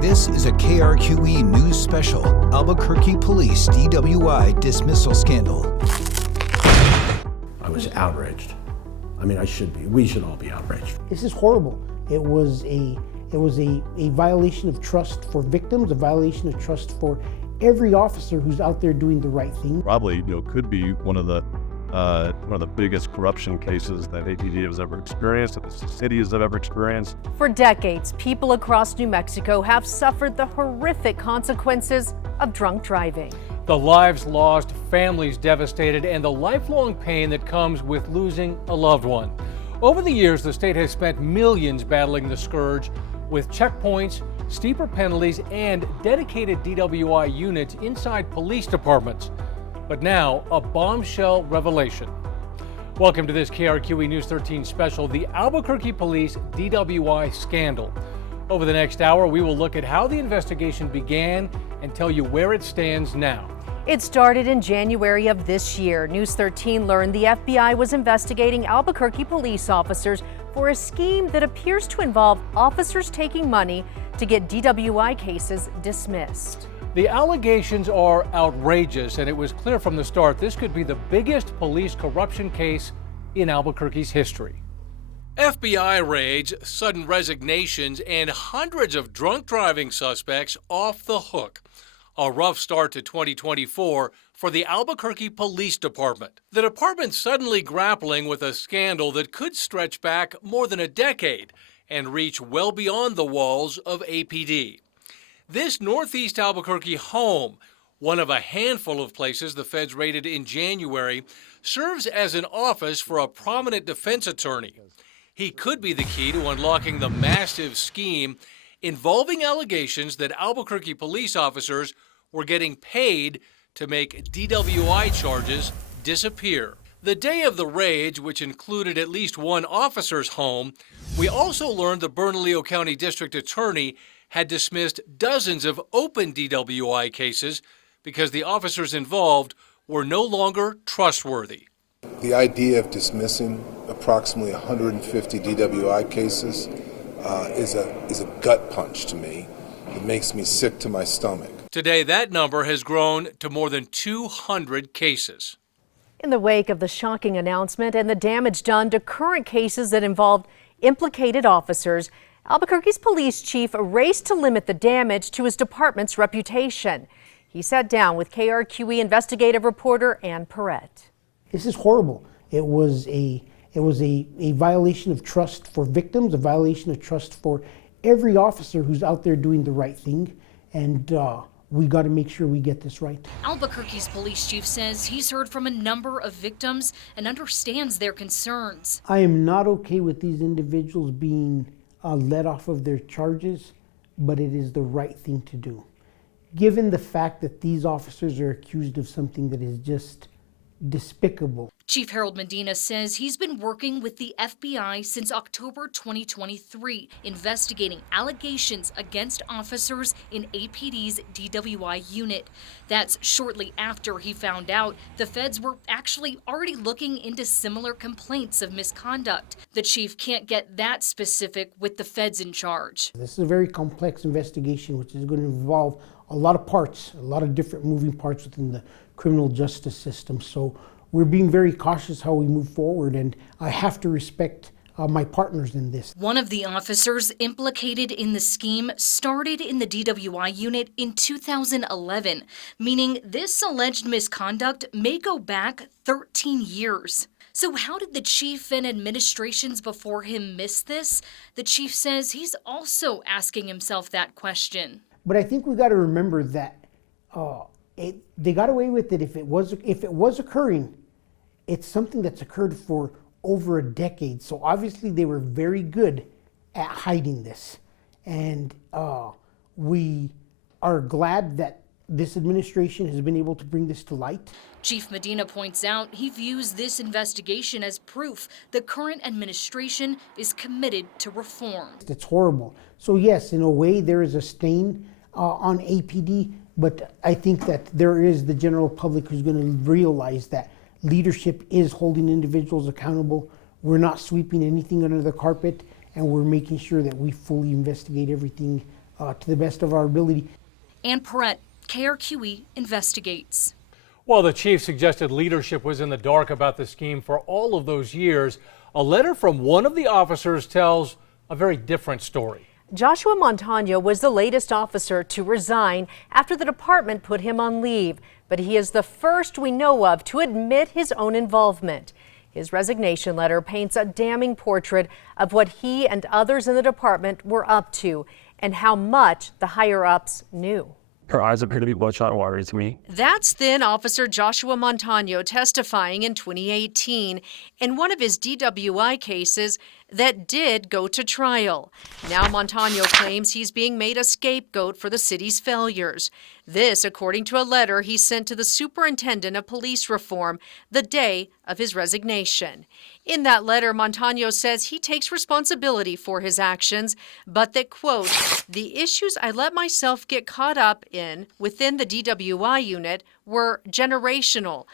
This is a KRQE News Special, Albuquerque Police DWI Dismissal Scandal. I was outraged. I mean, I should be. We should all be outraged. This is horrible. It was a violation of trust for victims, a violation of trust for every officer who's out there doing the right thing. Probably, could be one of the biggest corruption cases that APD has ever experienced, that the city has ever experienced. For decades, people across New Mexico have suffered the horrific consequences of drunk driving. The lives lost, families devastated, and the lifelong pain that comes with losing a loved one. Over the years, the state has spent millions battling the scourge with checkpoints, steeper penalties, and dedicated DWI units inside police departments. But now, a bombshell revelation. Welcome to this KRQE News 13 special, the Albuquerque Police DWI scandal. Over the next hour, we will look at how the investigation began and tell you where it stands now. It started in January of this year. News 13 learned the FBI was investigating Albuquerque police officers for a scheme that appears to involve officers taking money to get DWI cases dismissed. The allegations are outrageous, and it was clear from the start this could be the biggest police corruption case in Albuquerque's history. FBI raids, sudden resignations, and hundreds of drunk driving suspects off the hook. A rough start to 2024 for the Albuquerque Police Department. The department suddenly grappling with a scandal that could stretch back more than a decade and reach well beyond the walls of APD. This Northeast Albuquerque home, one of a handful of places the feds raided in January, serves as an office for a prominent defense attorney. He could be the key to unlocking the massive scheme involving allegations that Albuquerque police officers were getting paid to make DWI charges disappear. The day of the raids, which included at least one officer's home, we also learned the Bernalillo County District Attorney had dismissed dozens of open DWI cases because the officers involved were no longer trustworthy. The idea of dismissing approximately 150 DWI cases is a gut punch to me. It makes me sick to my stomach. Today, that number has grown to more than 200 cases. In the wake of the shocking announcement and the damage done to current cases that involved implicated officers, Albuquerque's police chief raced to limit the damage to his department's reputation. He sat down with KRQE investigative reporter Ann Perrette. This is horrible. It was a violation of trust for victims, a violation of trust for every officer who's out there doing the right thing, and we got to make sure we get this right. Albuquerque's police chief says he's heard from a number of victims and understands their concerns. I am not okay with these individuals being let off of their charges, but it is the right thing to do. Given the fact that these officers are accused of something that is just despicable. Chief Harold Medina says he's been working with the FBI since October 2023, investigating allegations against officers in APD's DWI unit. That's shortly after he found out the feds were actually already looking into similar complaints of misconduct. The chief can't get that specific with the feds in charge. This is a very complex investigation, which is going to involve a lot of parts, a lot of different moving parts within the criminal justice system. So we're being very cautious how we move forward, and I have to respect my partners in this. One of the officers implicated in the scheme started in the DWI unit in 2011, meaning this alleged misconduct may go back 13 years. So how did the chief and administrations before him miss this? The chief says he's also asking himself that question. But I think we got to remember that they got away with it. If it was occurring, it's something that's occurred for over a decade. So obviously they were very good at hiding this, and we are glad that this administration has been able to bring this to light. Chief Medina points out he views this investigation as proof the current administration is committed to reform. It's horrible. So yes, in a way there is a stain on APD, but I think that there is the general public who's going to realize that leadership is holding individuals accountable. We're not sweeping anything under the carpet, and we're making sure that we fully investigate everything to the best of our ability. Ann Perrette, KRQE investigates. While the chief suggested leadership was in the dark about the scheme for all of those years, a letter from one of the officers tells a very different story. Joshua Montano was the latest officer to resign after the department put him on leave, but he is the first we know of to admit his own involvement. His resignation letter paints a damning portrait of what he and others in the department were up to and how much the higher-ups knew. Her eyes appear to be bloodshot and watery to me. That's then Officer Joshua Montano testifying in 2018 in one of his DWI cases that did go to trial. Now Montano claims he's being made a scapegoat for the city's failures. This, according to a letter he sent to the superintendent of police reform the day of his resignation. In that letter, Montano says he takes responsibility for his actions, but that, quote, the issues I let myself get caught up in within the DWI unit were generational.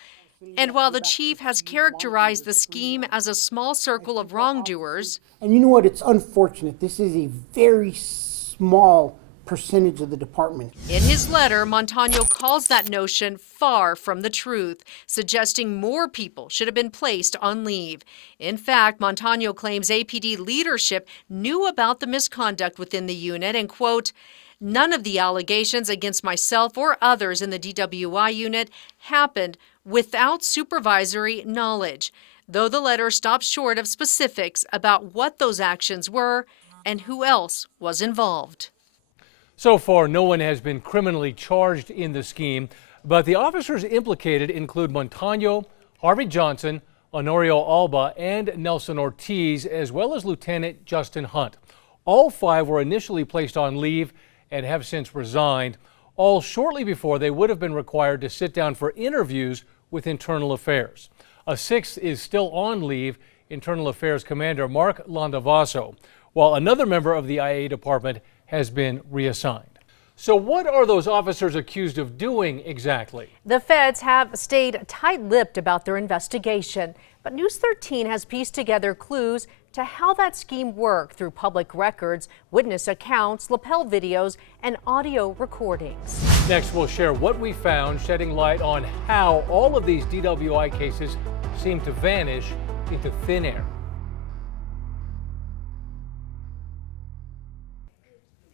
And while the chief has characterized the scheme as a small circle of wrongdoers. And you know what? It's unfortunate. This is a very small percentage of the department. In his letter, Montano calls that notion far from the truth, suggesting more people should have been placed on leave. In fact, Montano claims APD leadership knew about the misconduct within the unit and, quote, none of the allegations against myself or others in the DWI unit happened without supervisory knowledge, though the letter stops short of specifics about what those actions were and who else was involved. So far, no one has been criminally charged in the scheme, but the officers implicated include Montano, Harvey Johnson, Honorio Alba, and Nelson Ortiz, as well as Lieutenant Justin Hunt. All five were initially placed on leave and have since resigned, all shortly before they would have been required to sit down for interviews with Internal Affairs. A sixth is still on leave, Internal Affairs Commander Mark Landavaso, while another member of the IA department has been reassigned. So what are those officers accused of doing exactly? The feds have stayed tight-lipped about their investigation, but News 13 has pieced together clues to how that scheme worked through public records, witness accounts, lapel videos, and audio recordings. Next, we'll share what we found, shedding light on how all of these DWI cases seem to vanish into thin air.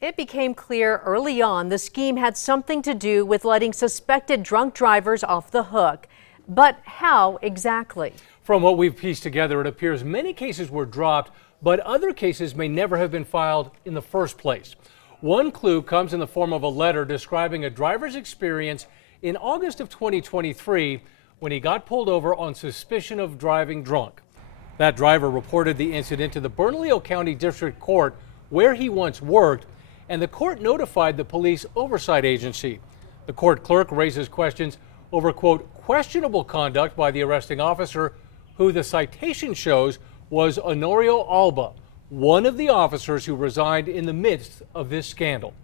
It became clear early on the scheme had something to do with letting suspected drunk drivers off the hook. But how exactly? From what we've pieced together, it appears many cases were dropped, but other cases may never have been filed in the first place. One clue comes in the form of a letter describing a driver's experience in August of 2023 when he got pulled over on suspicion of driving drunk. That driver reported the incident to the Bernalillo County District Court, where he once worked, and the court notified the police oversight agency. The court clerk raises questions over, quote, questionable conduct by the arresting officer, who the citation shows was Honorio Alba, one of the officers who resigned in the midst of this scandal.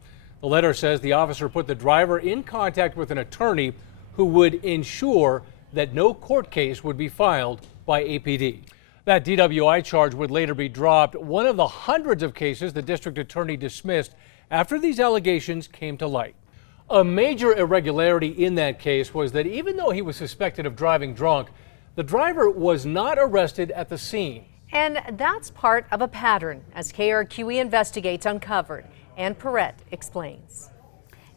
The letter says the officer put the driver in contact with an attorney who would ensure that no court case would be filed by APD. That DWI charge would later be dropped, one of the hundreds of cases the district attorney dismissed after these allegations came to light. A major irregularity in that case was that even though he was suspected of driving drunk, the driver was not arrested at the scene. And that's part of a pattern, as KRQE Investigates uncovered. Ann Perrette explains.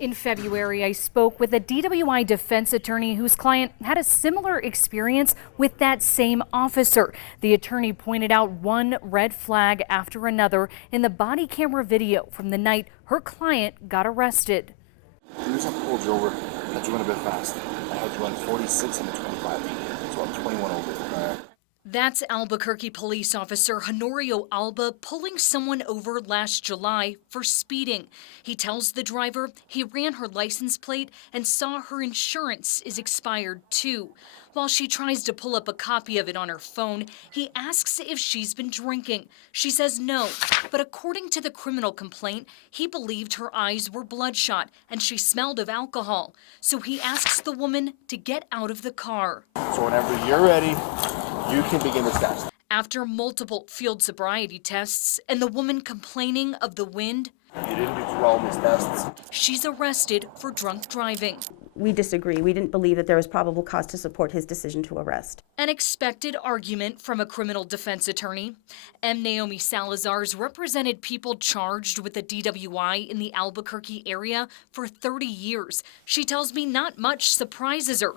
In February, I spoke with a DWI defense attorney whose client had a similar experience with that same officer. The attorney pointed out one red flag after another in the body camera video from the night her client got arrested. The reason I pulled you over, I had you run a bit fast. I had you run 46 and 25, so I'm 21 over. That's Albuquerque police officer Honorio Alba pulling someone over last July for speeding. He tells the driver he ran her license plate and saw her insurance is expired too. While she tries to pull up a copy of it on her phone, he asks if she's been drinking. She says no, but according to the criminal complaint, he believed her eyes were bloodshot and she smelled of alcohol. So he asks the woman to get out of the car. So whenever you're ready, you can begin the test. After multiple field sobriety tests and the woman complaining of the wind, You didn't do all these tests. She's arrested for drunk driving. We disagree. We didn't believe that there was probable cause to support his decision to arrest. An expected argument from a criminal defense attorney. M. Naomi Salazar's represented people charged with a DWI in the Albuquerque area for 30 years. She tells me not much surprises her,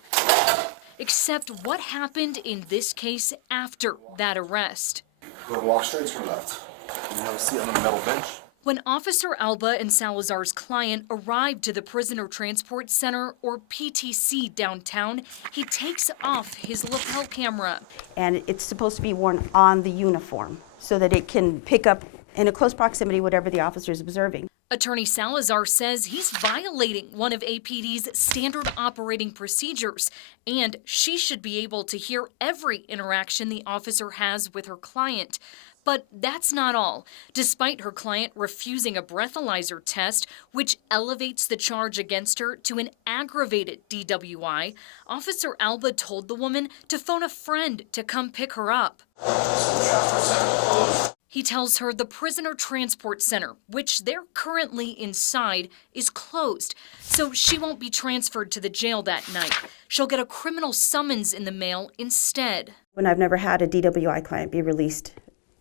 except what happened in this case after that arrest. Go walk straight to your left. You have a seat on the metal bench. When Officer Alba and Salazar's client arrived to the Prisoner Transport Center, or PTC, downtown, he takes off his lapel camera. And it's supposed to be worn on the uniform so that it can pick up in a close proximity whatever the officer is observing. Attorney Salazar says he's violating one of APD's standard operating procedures, and she should be able to hear every interaction the officer has with her client. But that's not all. Despite her client refusing a breathalyzer test, which elevates the charge against her to an aggravated DWI, Officer Alba told the woman to phone a friend to come pick her up. He tells her the Prisoner Transport Center, which they're currently inside, is closed, so she won't be transferred to the jail that night. She'll get a criminal summons in the mail instead. When I've never had a DWI client be released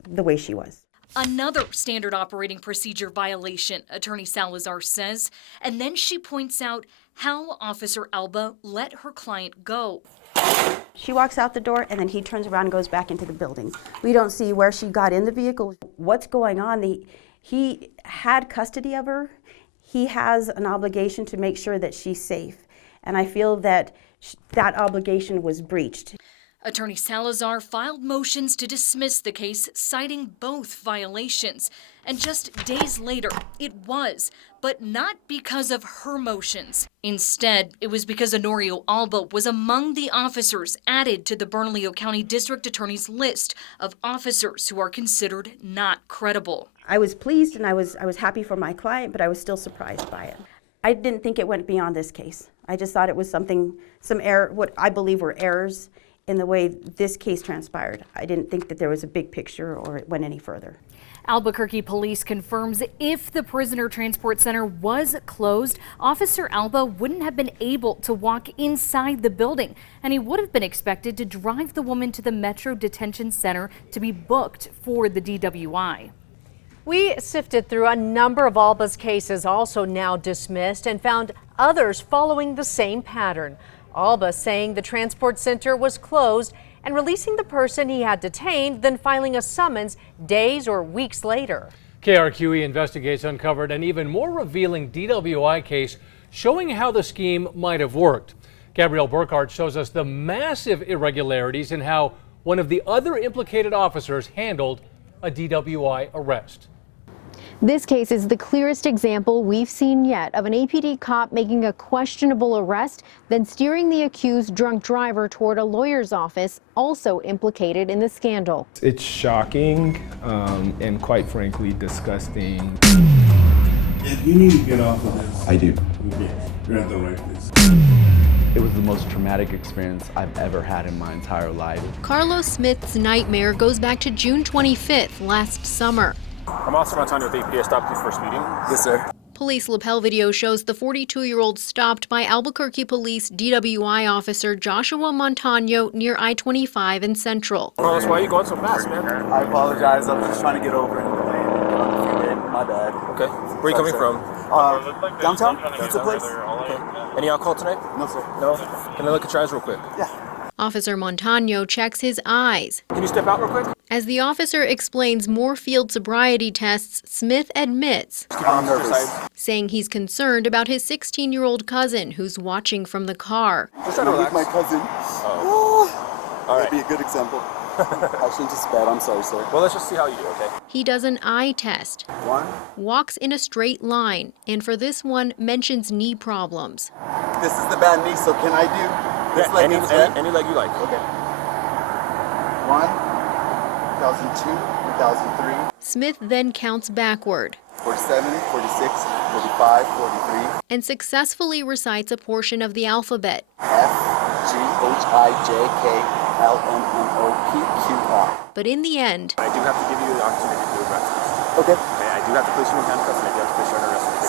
the way she was. Another standard operating procedure violation, Attorney Salazar says, and then she points out how Officer Alba let her client go. She walks out the door and then he turns around and goes back into the building. We don't see where she got in the vehicle, what's going on. He had custody of her. He has an obligation to make sure that she's safe. And I feel that that obligation was breached. Attorney Salazar filed motions to dismiss the case, citing both violations. And just days later, it was, but not because of her motions. Instead, it was because Honorio Alba was among the officers added to the Bernalillo County District Attorney's list of officers who are considered not credible. I was pleased and I was happy for my client, but I was still surprised by it. I didn't think it went beyond this case. I just thought it was some error, what I believe were errors in the way this case transpired. I didn't think that there was a big picture or it went any further. Albuquerque police confirms if the Prisoner Transport Center was closed, Officer Alba wouldn't have been able to walk inside the building, and he would have been expected to drive the woman to the Metro Detention Center to be booked for the DWI. We sifted through a number of Alba's cases, also now dismissed, and found others following the same pattern. Alba saying the transport center was closed and releasing the person he had detained, then filing a summons days or weeks later. KRQE Investigates uncovered an even more revealing DWI case showing how the scheme might have worked. Gabrielle Burkhart shows us the massive irregularities in how one of the other implicated officers handled a DWI arrest. This case is the clearest example we've seen yet of an APD cop making a questionable arrest, then steering the accused drunk driver toward a lawyer's office, also implicated in the scandal. It's shocking and quite frankly disgusting. If you need to get off of this, I do. You're at the right place. It was the most traumatic experience I've ever had in my entire life. Carlos Smith's nightmare goes back to June 25th last summer. I'm Officer Montano with APD. I stopped you for speeding. Yes, sir. Police lapel video shows the 42-year-old stopped by Albuquerque Police DWI officer Joshua Montano near I-25 in Central. Carlos, why are you going so fast, man? I apologize. I'm just trying to get over it. My bad. Okay. Where are you coming from? Downtown? Pizza place? Okay. Any alcohol tonight? No, sir. No? Can I look at your eyes real quick? Yeah. Officer Montano checks his eyes. Can you step out real quick? As the officer explains more field sobriety tests, Smith admits, saying he's concerned about his 16-year-old cousin who's watching from the car. Just try to relax. My cousin. Oh. All right. That'd be a good example. I shouldn't have sped. I'm sorry, sir. Well, let's just see how you do, okay? He does an eye test. One. Walks in a straight line, and for this one mentions knee problems. This is the bad knee, so can I do this leg instead? Any leg you like. Okay. 1, 2002, 2003. Smith then counts backward. 47, 46, 45, 43. And successfully recites a portion of the alphabet. F, G, H, I, J, K, L, M, N, O, P, Q, R. But in the end, I do have to give you the opportunity to do a breath test. Okay. I do have to place you in handcuffs and I do have to place you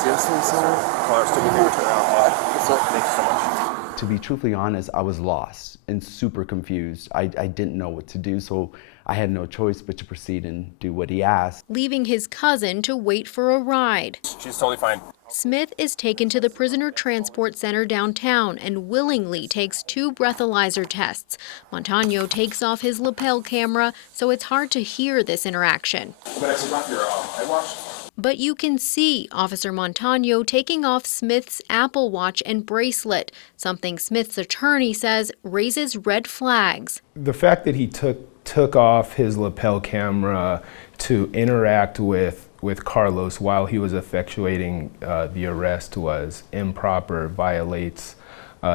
Seriously, sir? Caller, still give me a return around. Yes, sir. Thanks so much. To be truthfully honest, I was lost and super confused. I didn't know what to do, so I had no choice but to proceed and do what he asked. Leaving his cousin to wait for a ride. She's totally fine. Smith is taken to the Prisoner Transport Center downtown and willingly takes 2 breathalyzer tests. Montano takes off his lapel camera, so it's hard to hear this interaction. But I took off your eye watch. But you can see Officer Montano taking off Smith's Apple Watch and bracelet, something Smith's attorney says raises red flags. The fact that he took off his lapel camera to interact with Carlos while he was effectuating the arrest was improper, violates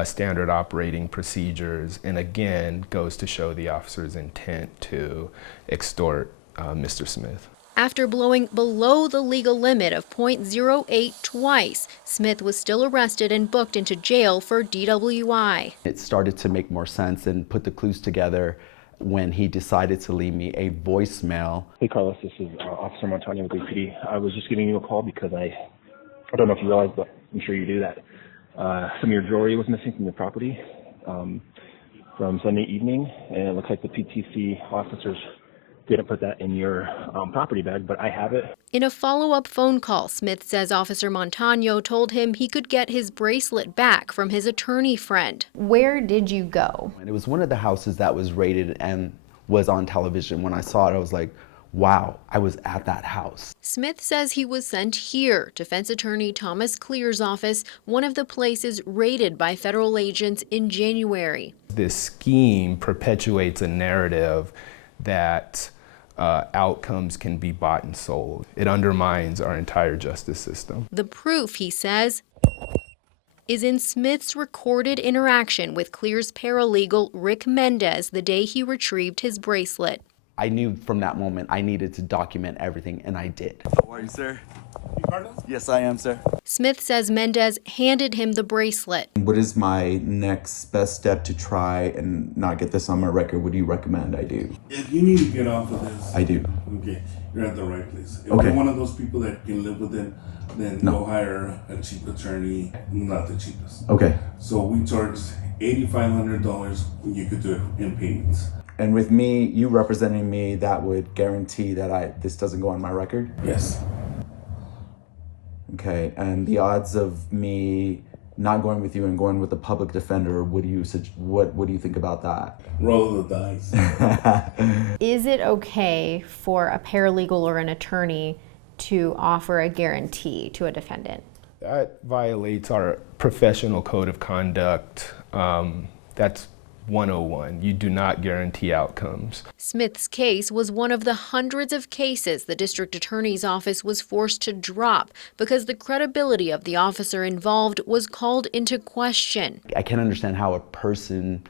standard operating procedures, and again goes to show the officer's intent to extort Mr. Smith. After blowing below the legal limit of .08 twice, Smith was still arrested and booked into jail for DWI. It started to make more sense and put the clues together when he decided to leave me a voicemail. Hey, Carlos, this is Officer Montano with APD. I was just giving you a call because I don't know if you realize, but I'm sure you do that. Some of your jewelry was missing from your property from Sunday evening, and it looks like the PTC officers didn't put that in your property bag, but I have it. In a follow-up phone call, Smith says Officer Montano told him he could get his bracelet back from his attorney friend. Where did you go? And it was one of the houses that was raided and was on television. When I saw it, I was like, wow, I was at that house. Smith says he was sent here, defense attorney Thomas Clear's office, one of the places raided by federal agents in January. This scheme perpetuates a narrative that outcomes can be bought and sold. It undermines our entire justice system. The proof, he says, is in Smith's recorded interaction with Clear's paralegal Rick Mendez the day he retrieved his bracelet. I knew from that moment I needed to document everything, and I did. How are you, sir? Yes, I am, sir. Smith says Mendez handed him the bracelet. What is my next best step to try and not get this on my record? What do you recommend I do? If you need to get off of this, I do. Okay, you're at the right place. If Okay. you're one of those people that can live with it, then No. go hire a cheap attorney, not the cheapest. Okay. So we charge $8,500. You could do it in payments. And with me, you representing me, that would guarantee that this doesn't go on my record? Yes. Okay, and the odds of me not going with you and going with a public defender, what do you think about that? Roll the dice. Is it okay for a paralegal or an attorney to offer a guarantee to a defendant? That violates our professional code of conduct. That's 101. You do not guarantee outcomes. Smith's case was one of the hundreds of cases the district attorney's office was forced to drop because the credibility of the officer involved was called into question. I can't understand how a person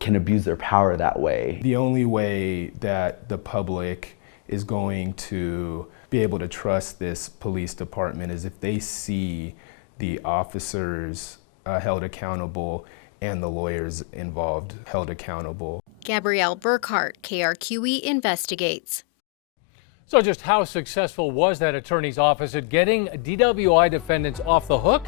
can abuse their power that way. The only way that the public is going to be able to trust this police department is if they see the officers held accountable and the lawyers involved held accountable. Gabrielle Burkhart, KRQE Investigates. So just how successful was that attorney's office at getting DWI defendants off the hook?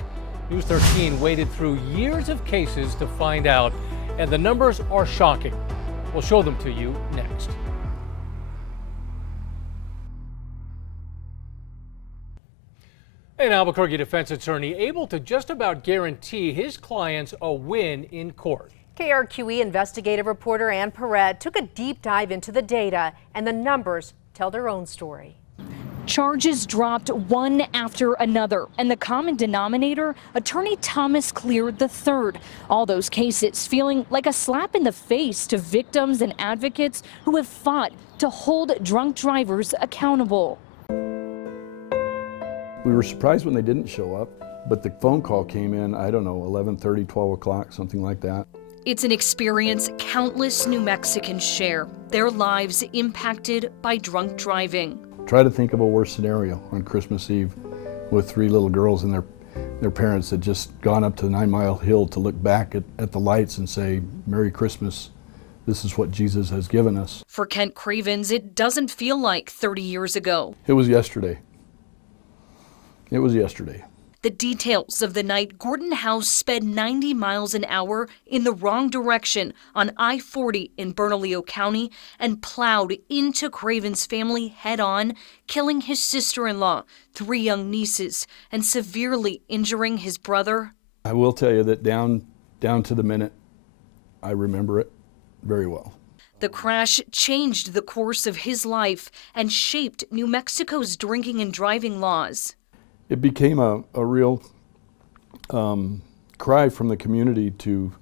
News 13 waded through years of cases to find out, and the numbers are shocking. We'll show them to you next. An Albuquerque defense attorney able to just about guarantee his clients a win in court. KRQE investigative reporter Ann Perret took a deep dive into the data, and the numbers tell their own story. Charges dropped one after another, and the common denominator, attorney Thomas Clear III. All those cases feeling like a slap in the face to victims and advocates who have fought to hold drunk drivers accountable. We were surprised when they didn't show up, but the phone call came in, I don't know, 11:30, 12 o'clock, something like that. It's an experience countless New Mexicans share, their lives impacted by drunk driving. Try to think of a worse scenario on Christmas Eve with 3 little girls and their parents had just gone up to 9 Mile Hill to look back at the lights and say, Merry Christmas. This is what Jesus has given us. For Kent Cravens, it doesn't feel like 30 years ago. It was yesterday. It was yesterday. The details of the night Gordon House sped 90 miles an hour in the wrong direction on I-40 in Bernalillo County and plowed into Craven's family head-on, killing his sister-in-law, 3 young nieces, and severely injuring his brother. I will tell you that down to the minute, I remember it very well. The crash changed the course of his life and shaped New Mexico's drinking and driving laws. It became a real cry from the community to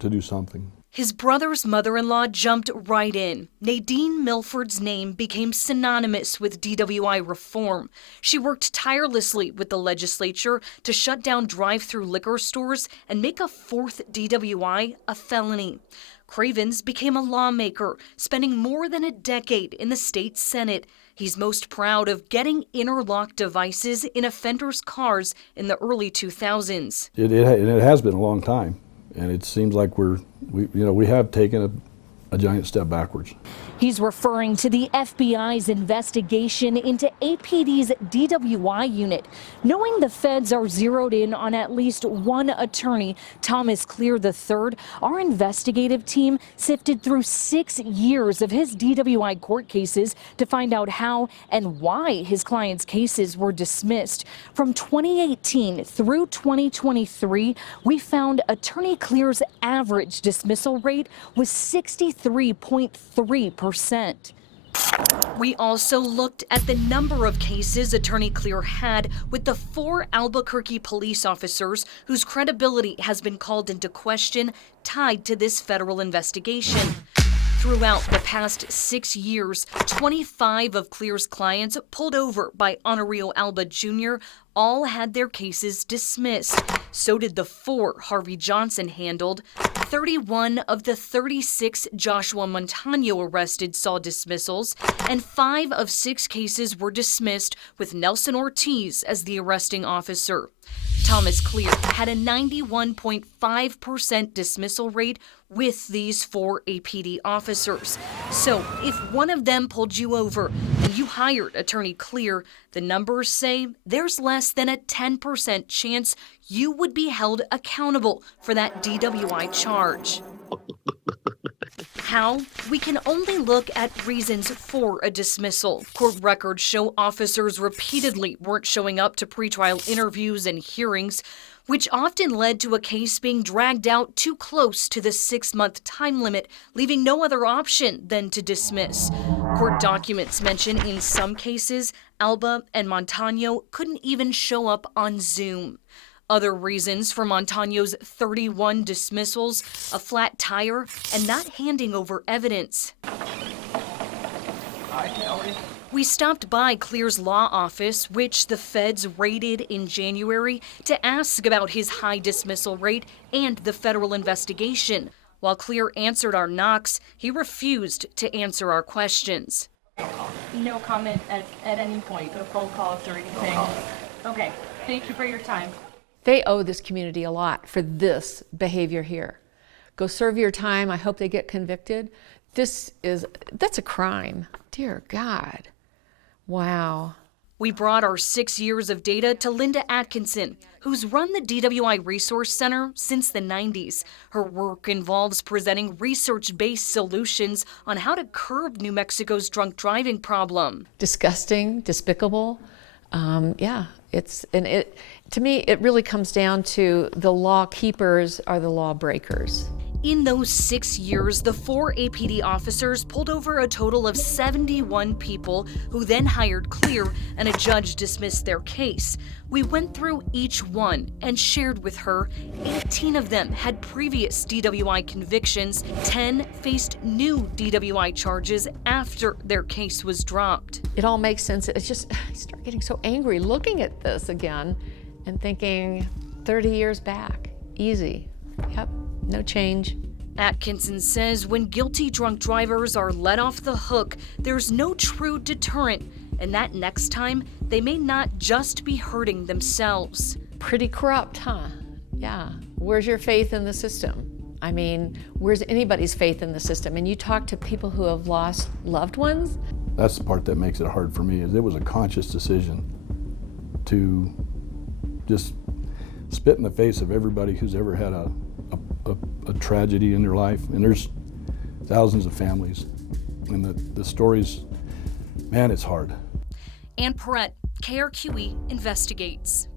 do something. His brother's mother-in-law jumped right in. Nadine Milford's name became synonymous with DWI reform. She worked tirelessly with the legislature to shut down drive-through liquor stores and make a 4th DWI a felony. Cravens became a lawmaker, spending more than a decade in the state Senate. He's most proud of getting interlock devices in offenders' cars in the early 2000s. It has been a long time, and it seems like we have taken a giant step backwards. He's referring to the FBI's investigation into APD's DWI unit. Knowing the feds are zeroed in on at least one attorney, Thomas Clear III, our investigative team sifted through 6 years of his DWI court cases to find out how and why his clients' cases were dismissed. From 2018 through 2023, we found Attorney Clear's average dismissal rate was 63.3%. We also looked at the number of cases Attorney Clear had with the 4 Albuquerque police officers whose credibility has been called into question tied to this federal investigation. Throughout the past 6 years, 25 of Clear's clients pulled over by Honorio Alba Jr. all had their cases dismissed. So did the 4 Harvey Johnson handled. 31 of the 36 Joshua Montano arrested saw dismissals, and 5 of 6 cases were dismissed with Nelson Ortiz as the arresting officer. Thomas Clear had a 91.5% dismissal rate with these 4 APD officers. So if one of them pulled you over and you hired Attorney Clear, the numbers say there's less than a 10% chance you would be held accountable for that DWI charge. How? We can only look at reasons for a dismissal. Court records show officers repeatedly weren't showing up to pretrial interviews and hearings, which often led to a case being dragged out too close to the 6-month time limit, leaving no other option than to dismiss. Court documents mention in some cases, Alba and Montano couldn't even show up on Zoom. Other reasons for Montano's 31 dismissals, a flat tire, and not handing over evidence. We stopped by Clear's law office, which the feds raided in January, to ask about his high dismissal rate and the federal investigation. While Clear answered our knocks, he refused to answer our questions. No comment at any point, no phone calls or anything. Okay, thank you for your time. They owe this community a lot for this behavior here. Go serve your time. I hope they get convicted. That's a crime. Dear God. Wow. We brought our 6 years of data to Linda Atkinson, who's run the DWI Resource Center since the 90s. Her work involves presenting research-based solutions on how to curb New Mexico's drunk driving problem. Disgusting, despicable. To me, it really comes down to the law keepers are the law breakers. In those 6 years, the 4 APD officers pulled over a total of 71 people who then hired Clear, and a judge dismissed their case. We went through each one and shared with her 18 of them had previous DWI convictions, 10 faced new DWI charges after their case was dropped. It all makes sense. It's just, I start getting so angry looking at this again and thinking 30 years back, easy. Yep, no change. Atkinson says when guilty drunk drivers are let off the hook, there's no true deterrent, and that next time, they may not just be hurting themselves. Pretty corrupt, huh? Yeah. Where's your faith in the system? I mean, where's anybody's faith in the system? And you talk to people who have lost loved ones. That's the part that makes it hard for me, is it was a conscious decision to just spit in the face of everybody who's ever had a tragedy in their life. And there's thousands of families. And the stories, man, it's hard. Ann Perrette, KRQE investigates.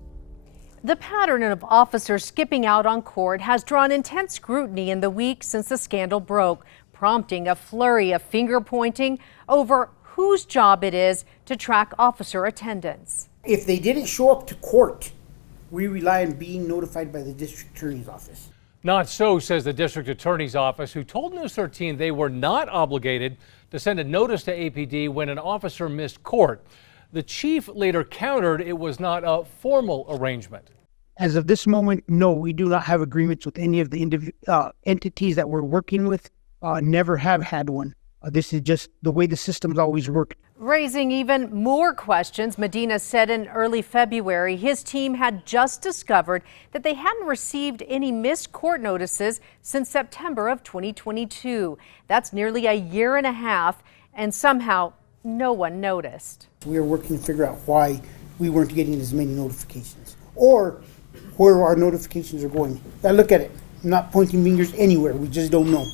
The pattern of officers skipping out on court has drawn intense scrutiny in the weeks since the scandal broke, prompting a flurry of finger pointing over whose job it is to track officer attendance. If they didn't show up to court, we rely on being notified by the district attorney's office. Not so, says the district attorney's office, who told News 13 they were not obligated to send a notice to APD when an officer missed court. The chief later countered it was not a formal arrangement. As of this moment, no, we do not have agreements with any of the entities that we're working with. Never have had one. This is just the way the system's always worked. Raising even more questions, Medina said in early February his team had just discovered that they hadn't received any missed court notices since September of 2022. That's nearly a year and a half, and somehow no one noticed. We are working to figure out why we weren't getting as many notifications or where our notifications are going. Now look at it. I'm not pointing fingers anywhere. We just don't know.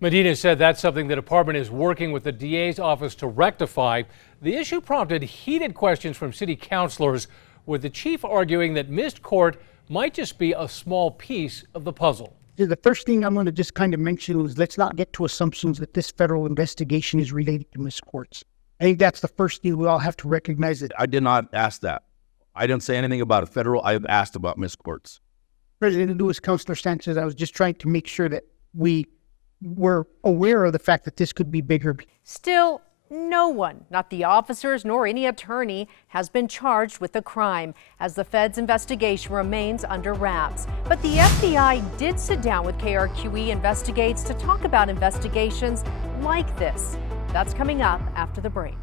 Medina said that's something the department is working with the DA's office to rectify. The issue prompted heated questions from city councilors, with the chief arguing that missed court might just be a small piece of the puzzle. The first thing I'm going to just kind of mention is let's not get to assumptions that this federal investigation is related to missed courts. I think that's the first thing we all have to recognize. That I did not ask that. I didn't say anything about a federal. I asked about missed courts. President Lewis, Councilor Sanchez, I was just trying to make sure that we were aware of the fact that this could be bigger. Still, no one, not the officers nor any attorney, has been charged with the crime, as the Fed's investigation remains under wraps. But the FBI did sit down with KRQE Investigates to talk about investigations like this. That's coming up after the break.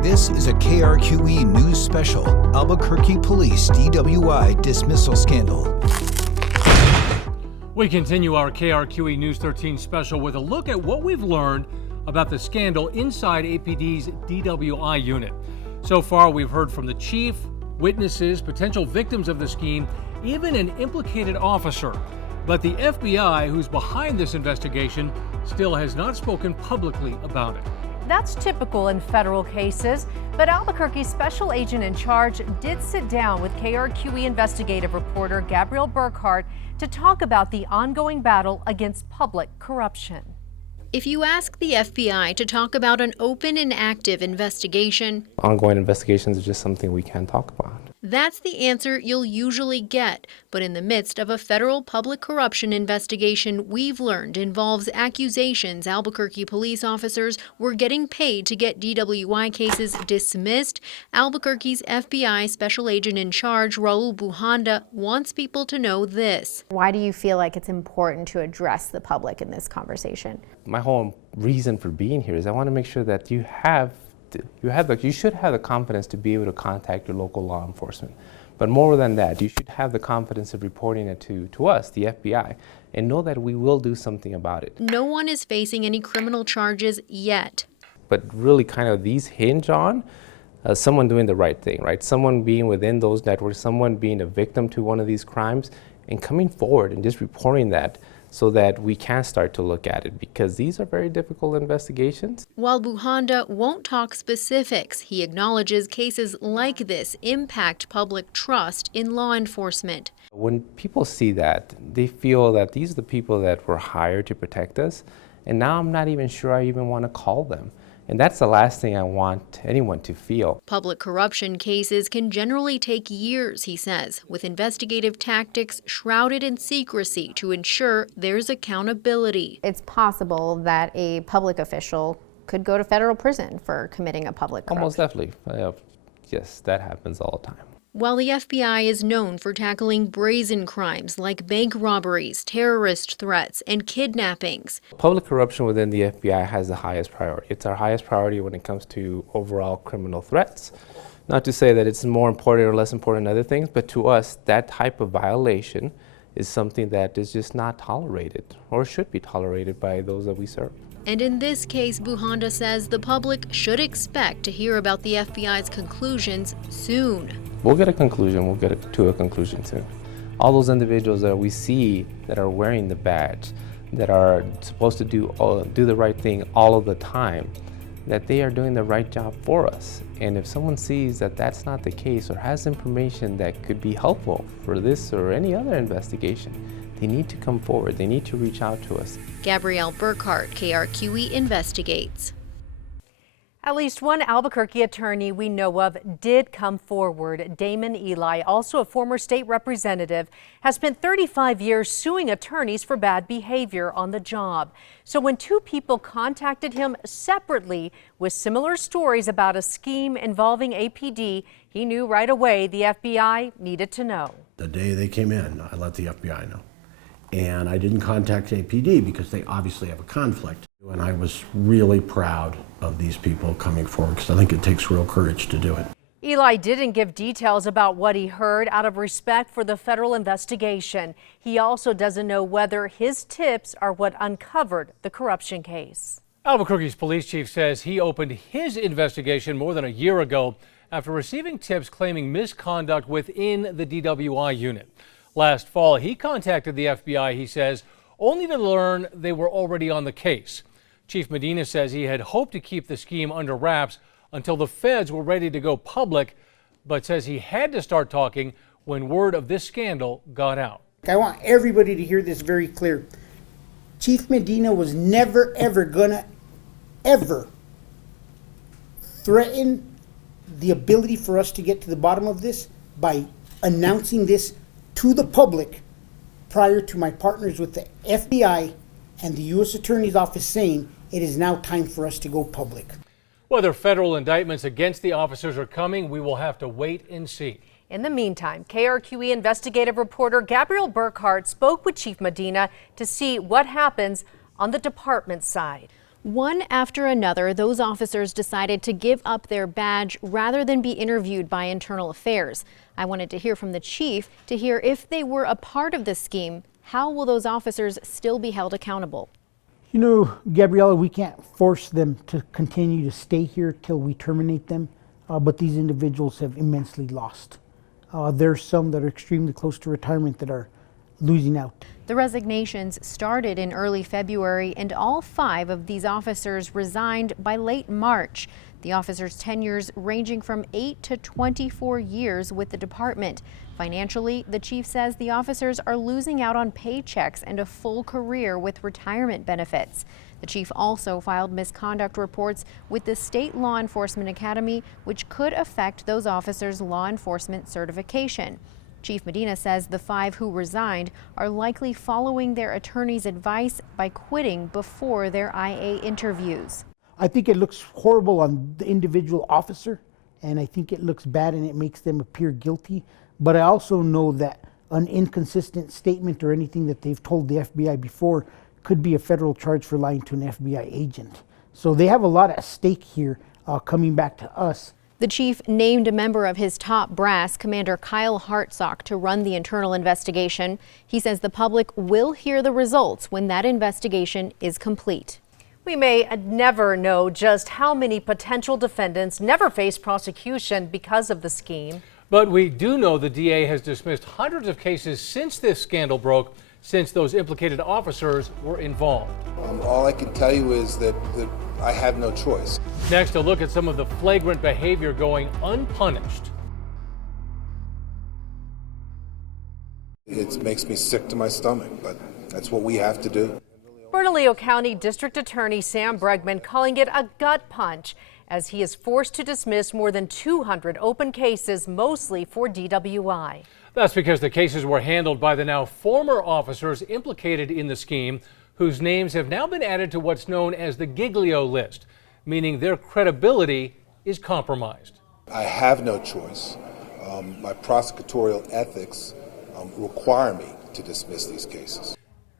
This is a KRQE News Special, Albuquerque Police DWI Dismissal Scandal. We continue our KRQE News 13 special with a look at what we've learned about the scandal inside APD's DWI unit. So far, we've heard from the chief, witnesses, potential victims of the scheme, even an implicated officer. But the FBI, who's behind this investigation, still has not spoken publicly about it. That's typical in federal cases, but Albuquerque's special agent in charge did sit down with KRQE investigative reporter Gabrielle Burkhart to talk about the ongoing battle against public corruption. If you ask the FBI to talk about an open and active investigation, Ongoing investigations is just something we can't talk about. that's the answer you'll usually get. But in the midst of a federal public corruption investigation we've learned involves accusations Albuquerque police officers were getting paid to get DWI cases dismissed, Albuquerque's FBI special agent in charge, Raul Bujanda, wants people to know this. Why do you feel like it's important to address the public in this conversation? My whole reason for being here is I want to make sure that you should have the confidence to be able to contact your local law enforcement. But more than that, you should have the confidence of reporting it to us, the FBI, and know that we will do something about it. No one is facing any criminal charges yet. But really kind of these hinge on someone doing the right thing, right? Someone being within those networks, someone being a victim to one of these crimes and coming forward and just reporting that, so that we can start to look at it, because these are very difficult investigations. While Bujanda won't talk specifics, he acknowledges cases like this impact public trust in law enforcement. When people see that, they feel that these are the people that were hired to protect us, and now I'm not even sure I even want to call them. And that's the last thing I want anyone to feel. Public corruption cases can generally take years, he says, with investigative tactics shrouded in secrecy to ensure there's accountability. It's possible that a public official could go to federal prison for committing a public corruption. Almost definitely. Yes, that happens all the time. While the FBI is known for tackling brazen crimes like bank robberies, terrorist threats, and kidnappings, Public corruption within the FBI has the highest priority. It's our highest priority when it comes to overall criminal threats. Not to say that it's more important or less important than other things, but to us, that type of violation is something that is just not tolerated or should be tolerated by those that we serve. And in this case, Bujanda says the public should expect to hear about the FBI's conclusions soon. We'll get a conclusion. We'll get to a conclusion soon. All those individuals that we see that are wearing the badge, that are supposed to do the right thing all of the time, that they are doing the right job for us. And if someone sees that that's not the case or has information that could be helpful for this or any other investigation, they need to come forward. They need to reach out to us. Gabrielle Burkhart, KRQE Investigates. At least one Albuquerque attorney we know of did come forward. Damon Eli, also a former state representative, has spent 35 years suing attorneys for bad behavior on the job. So when two people contacted him separately with similar stories about a scheme involving APD, he knew right away the FBI needed to know. The day they came in, I let the FBI know. And I didn't contact APD because they obviously have a conflict. And I was really proud of these people coming forward because I think it takes real courage to do it. Eli didn't give details about what he heard out of respect for the federal investigation. He also doesn't know whether his tips are what uncovered the corruption case. Albuquerque's police chief says he opened his investigation more than a year ago after receiving tips claiming misconduct within the DWI unit. Last fall, he contacted the FBI, he says, only to learn they were already on the case. Chief Medina says he had hoped to keep the scheme under wraps until the feds were ready to go public, but says he had to start talking when word of this scandal got out. I want everybody to hear this very clear. Chief Medina was never, ever gonna ever threaten the ability for us to get to the bottom of this by announcing this to the public prior to my partners with the FBI and the U.S. Attorney's Office saying it is now time for us to go public. Whether federal indictments against the officers are coming, we will have to wait and see. In the meantime, KRQE investigative reporter Gabrielle Burkhart spoke with Chief Medina to see what happens on the department side. One after another, those officers decided to give up their badge rather than be interviewed by Internal Affairs. I wanted to hear from the chief to hear if they were a part of the scheme. How will those officers still be held accountable? You know, Gabriella, we can't force them to continue to stay here till we terminate them, but these individuals have immensely lost. There's some that are extremely close to retirement that are losing out. The resignations started in early February, and all 5 of these officers resigned by late March. The officers' tenures ranging from 8 to 24 years with the department. Financially, the chief says the officers are losing out on paychecks and a full career with retirement benefits. The chief also filed misconduct reports with the State Law Enforcement Academy, which could affect those officers' law enforcement certification. Chief Medina says the 5 who resigned are likely following their attorney's advice by quitting before their IA interviews. I think it looks horrible on the individual officer, and I think it looks bad and it makes them appear guilty. But I also know that an inconsistent statement or anything that they've told the FBI before could be a federal charge for lying to an FBI agent. So they have a lot at stake here coming back to us. The chief named a member of his top brass, Commander Kyle Hartsock, to run the internal investigation. He says the public will hear the results when that investigation is complete. We may never know just how many potential defendants never face prosecution because of the scheme. But we do know the DA has dismissed hundreds of cases since this scandal broke, since those implicated officers were involved. All I can tell you is that I have no choice. Next, a look at some of the flagrant behavior going unpunished. It makes me sick to my stomach, but that's what we have to do. Bernalillo County District Attorney Sam Bregman calling it a gut punch as he is forced to dismiss more than 200 open cases, mostly for DWI. That's because the cases were handled by the now former officers implicated in the scheme, whose names have now been added to what's known as the Giglio list, meaning their credibility is compromised. I have no choice. My prosecutorial ethics require me to dismiss these cases.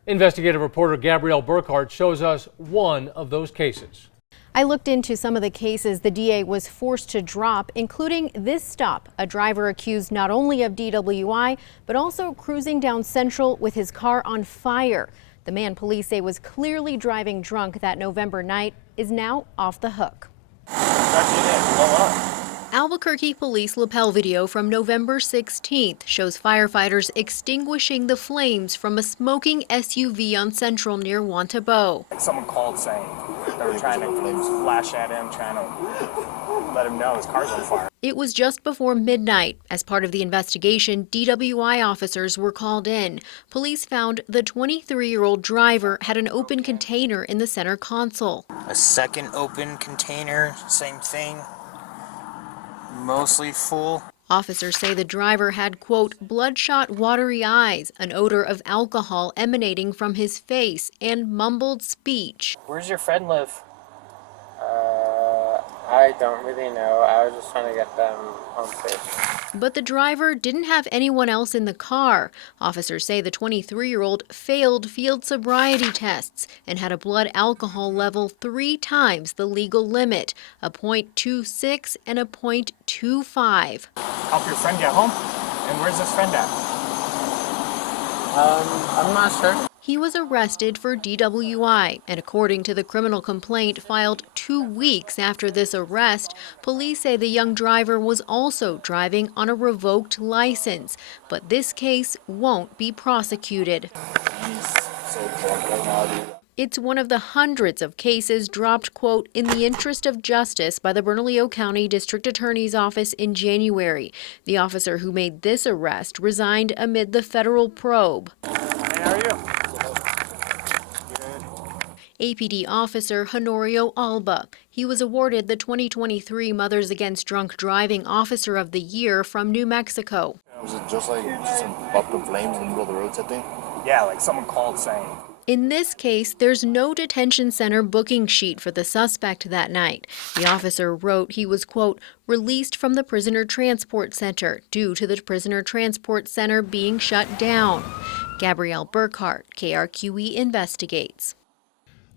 Investigative reporter Gabrielle Burkhart shows us one of those cases. I looked into some of the cases the DA was forced to drop, including this stop, a driver accused not only of DWI, but also cruising down Central with his car on fire. The man police say was clearly driving drunk that November night is now off the hook. Albuquerque police lapel video from November 16th shows firefighters extinguishing the flames from a smoking SUV on Central near Wantabo. Someone called saying they were trying to flash at him, trying to let him know his car's on fire. It was just before midnight. As part of the investigation, DWI officers were called in. Police found the 23-year-old driver had an open container in the center console. A second open container, same thing. Mostly full. Officers say the driver had, quote, bloodshot, watery eyes, an odor of alcohol emanating from his face, and mumbled speech. Where's your friend live? I don't really know. I was just trying to get them home safe. But the driver didn't have anyone else in the car. Officers say the 23-year-old failed field sobriety tests and had a blood alcohol level 3 times the legal limit, a .26 and a .25. Help your friend get home? And where's this friend at? I'm not sure. He was arrested for DWI, and according to the criminal complaint filed 2 weeks after this arrest, police say the young driver was also driving on a revoked license. But this case won't be prosecuted. He's so drunk right now, dude. It's one of the hundreds of cases dropped, quote, in the interest of justice by the Bernalillo County District Attorney's Office in January. The officer who made this arrest resigned amid the federal probe. Hey, how are you? APD Officer Honorio Alba. He was awarded the 2023 Mothers Against Drunk Driving Officer of the Year from New Mexico. Was it just like some up in flames in the middle of the road type thing? Yeah, like someone called saying. In this case, there's no detention center booking sheet for the suspect that night. The officer wrote he was, quote, released from the prisoner transport center due to the prisoner transport center being shut down. Gabrielle Burkhart, KRQE Investigates.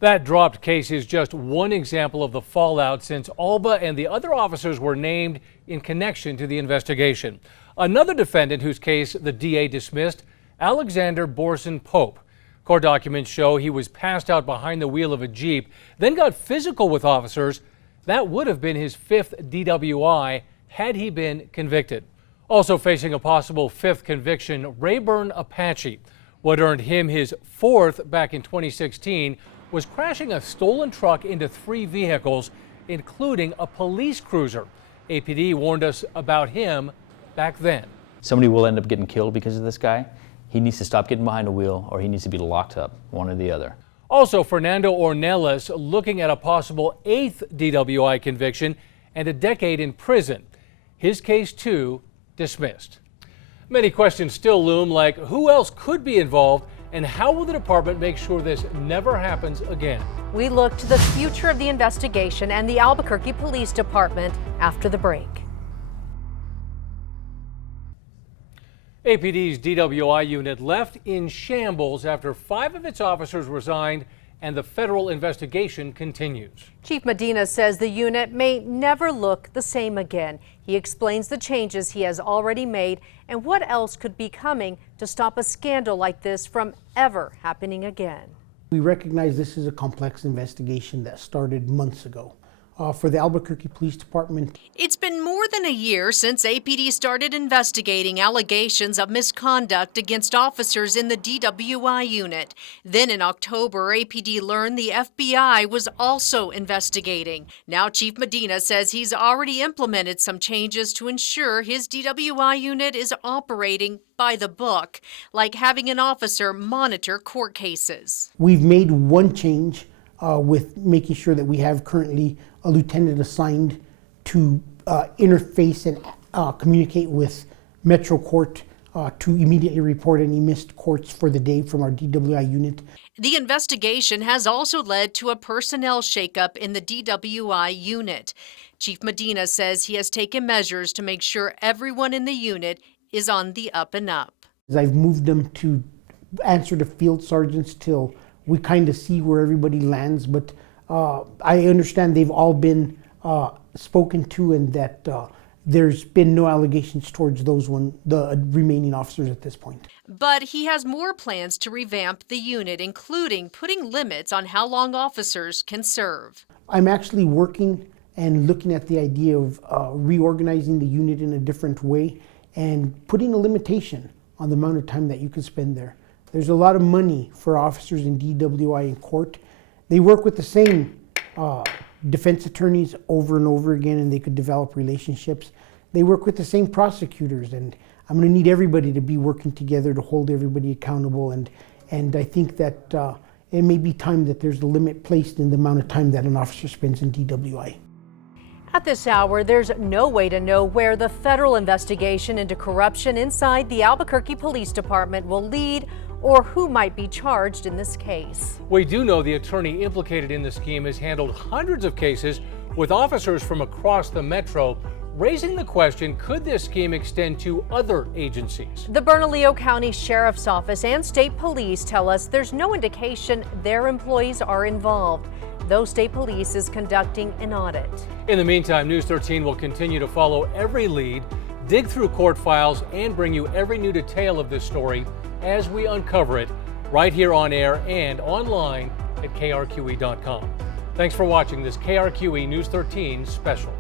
That dropped case is just one example of the fallout since Alba and the other officers were named in connection to the investigation. Another defendant whose case the DA dismissed, Alexander Borson Pope. Court documents show he was passed out behind the wheel of a Jeep, then got physical with officers. That would have been his 5th DWI had he been convicted. Also facing a possible 5th conviction, Rayburn Apache. What earned him his 4th back in 2016 was crashing a stolen truck into 3 vehicles, including a police cruiser. APD warned us about him back then. Somebody will end up getting killed because of this guy. He needs to stop getting behind a wheel or he needs to be locked up, one or the other. Also, Fernando Ornelas looking at a possible 8th DWI conviction and a decade in prison. His case, too, dismissed. Many questions still loom, like who else could be involved and how will the department make sure this never happens again? We look to the future of the investigation and the Albuquerque Police Department after the break. APD's DWI unit left in shambles after 5 of its officers resigned and the federal investigation continues. Chief Medina says the unit may never look the same again. He explains the changes he has already made and what else could be coming to stop a scandal like this from ever happening again. We recognize this is a complex investigation that started months ago. For the Albuquerque Police Department. It's been more than a year since APD started investigating allegations of misconduct against officers in the DWI unit. Then in October, APD learned the FBI was also investigating. Now Chief Medina says he's already implemented some changes to ensure his DWI unit is operating by the book, like having an officer monitor court cases. We've made one change with making sure that we have currently a lieutenant assigned to interface and communicate with Metro Court to immediately report any missed courts for the day from our DWI unit. The investigation has also led to a personnel shakeup in the DWI unit. Chief Medina says he has taken measures to make sure everyone in the unit is on the up and up. I've moved them to answer to field sergeants till we kind of see where everybody lands, but I understand they've all been spoken to and that there's been no allegations towards the remaining officers at this point. But he has more plans to revamp the unit, including putting limits on how long officers can serve. I'm actually working and looking at the idea of reorganizing the unit in a different way and putting a limitation on the amount of time that you can spend there. There's a lot of money for officers in DWI in court. They work with the same defense attorneys over and over again, and they could develop relationships. They work with the same prosecutors, and I'm going to need everybody to be working together to hold everybody accountable. And I think that it may be time that there's a limit placed in the amount of time that an officer spends in DWI. At this hour, there's no way to know where the federal investigation into corruption inside the Albuquerque Police Department will lead or who might be charged in this case. We do know the attorney implicated in the scheme has handled hundreds of cases with officers from across the metro, raising the question, could this scheme extend to other agencies? The Bernalillo County Sheriff's Office and state police tell us there's no indication their employees are involved, though state police is conducting an audit. In the meantime, News 13 will continue to follow every lead, dig through court files, and bring you every new detail of this story as we uncover it right here on air and online at krqe.com. Thanks for watching this KRQE News 13 special.